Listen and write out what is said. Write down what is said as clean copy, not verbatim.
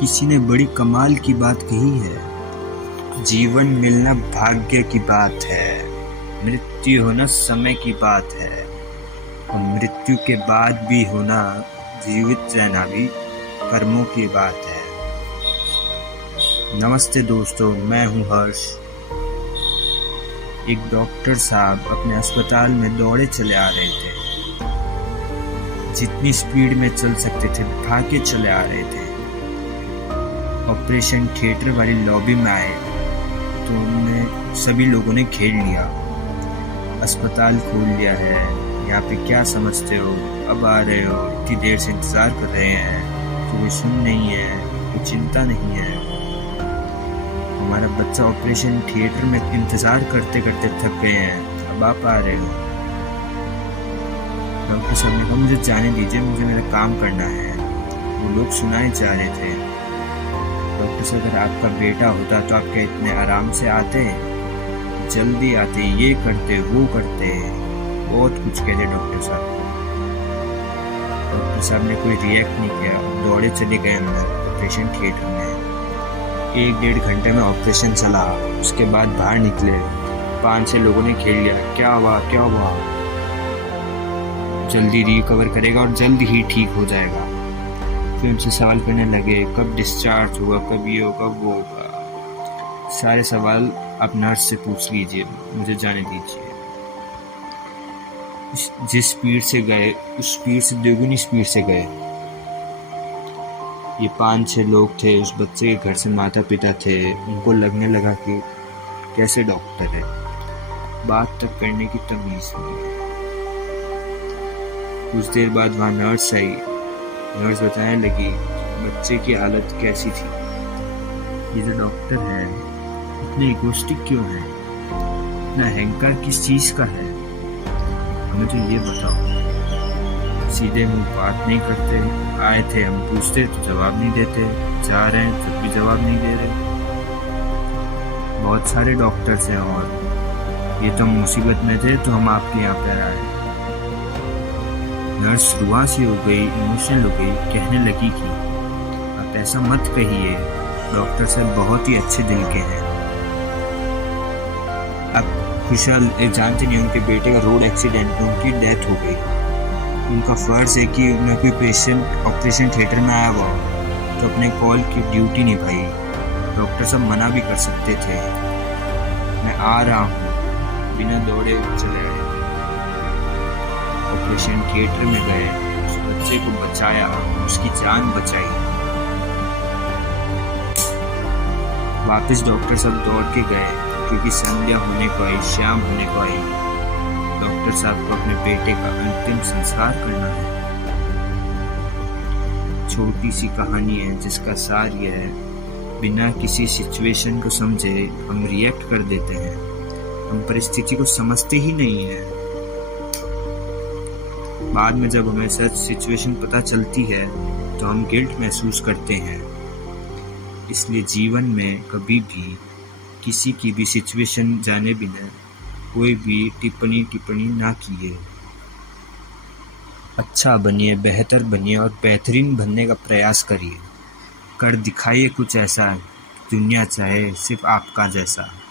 किसी ने बड़ी कमाल की बात कही है। जीवन मिलना भाग्य की बात है, मृत्यु होना समय की बात है, और मृत्यु के बाद भी होना, जीवित रहना भी कर्मों की बात है। नमस्ते दोस्तों, मैं हूं हर्ष। एक डॉक्टर साहब अपने अस्पताल में दौड़े चले आ रहे थे। जितनी स्पीड में चल सकते थे भागे चले आ रहे थे। ऑपरेशन थिएटर वाली लॉबी में आए तो उन्हें सभी लोगों ने घेर लिया। अस्पताल खोल लिया है, यहाँ पे क्या समझते हो, अब आ रहे हो, इतनी देर से इंतज़ार कर रहे हैं, तो कोई सुन नहीं है, कोई चिंता नहीं है। हमारा बच्चा ऑपरेशन थिएटर में इंतज़ार करते करते थक गए हैं, अब आप आ रहे हो। डॉक्टर साहब ने कहा मुझे जाने दीजिए, मुझे मेरा काम करना है। वो लोग सुनाए जा रहे थे। डॉक्टर साहब, अगर आपका बेटा होता तो आप क्या इतने आराम से आते, जल्दी आते, ये करते वो करते, बहुत कुछ कहते डॉक्टर साहब। डॉक्टर साहब ने कोई रिएक्ट नहीं किया, दौड़े चले गए अंदर ऑपरेशन थिएटर में। 1-1.5 घंटे में ऑपरेशन चला। उसके बाद बाहर निकले, 5-6 लोगों ने घेर लिया, क्या हुआ क्या हुआ, जल्दी रिकवर करेगा और जल्दी ही ठीक हो जाएगा। फिर उनसे सवाल करने लगे, कब डिस्चार्ज होगा, कब ये होगा वो होगा। सारे सवाल आप नर्स से पूछ लीजिए, मुझे जाने दीजिए। जिस स्पीड से गए उस स्पीड से दोगुनी स्पीड से गए। ये 5-6 लोग थे, उस बच्चे के घर से माता पिता थे। उनको लगने लगा कि कैसे डॉक्टर है, बात तक करने की तमीज़ नहीं है। कुछ देर बाद वहाँ नर्स आई। नर्स बताने लगी बच्चे की हालत कैसी थी। ये जो डॉक्टर है इतने इगोस्टिक क्यों है, इतना अहंकार किस चीज़ का है, हमें तो ये बताओ। सीधे मुंह बात नहीं करते, आए थे हम पूछते तो जवाब नहीं देते, जा रहे हैं तब भी जवाब नहीं दे रहे। बहुत सारे डॉक्टर्स हैं और ये तो हम मुसीबत में थे तो हम आपके यहाँ पर आए। नर्स रुआसी हो गई, इमोशनल हो गई, कहने लगी कि आप ऐसा मत कहिए, डॉक्टर साहब बहुत ही अच्छे दिल के हैं। आप खुशहाल जानते नहीं, उनके बेटे का रोड एक्सीडेंट में उनकी डेथ हो गई। उनका फ़र्ज़ है कि उन्हें कोई पेशेंट ऑपरेशन थिएटर में आया हुआ तो अपने कॉल की ड्यूटी निभाई। डॉक्टर साहब मना भी कर सकते थे, मैं आ रहा हूँ, बिना दौड़े चले आए। ऑपरेशन थिएटर में गए, उस बच्चे को बचाया, उसकी जान बचाई। वापस डॉक्टर साहब दौड़ के गए क्योंकि संध्या होने को आई, शाम होने को आई। डॉक्टर साहब को अपने बेटे का अंतिम संस्कार करना है। छोटी सी कहानी है जिसका सार यह है, बिना किसी सिचुएशन को समझे हम रिएक्ट कर देते हैं, हम परिस्थिति को समझते ही नहीं हैं। बाद में जब हमें सच सिचुएशन पता चलती है तो हम गिल्ट महसूस करते हैं। इसलिए जीवन में कभी भी किसी की भी सिचुएशन जाने बिना कोई भी टिप्पणी ना कीजिए। अच्छा बनिए, बेहतर बनिए और बेहतरीन बनने का प्रयास करिए। कर दिखाइए कुछ ऐसा दुनिया चाहे सिर्फ आपका जैसा।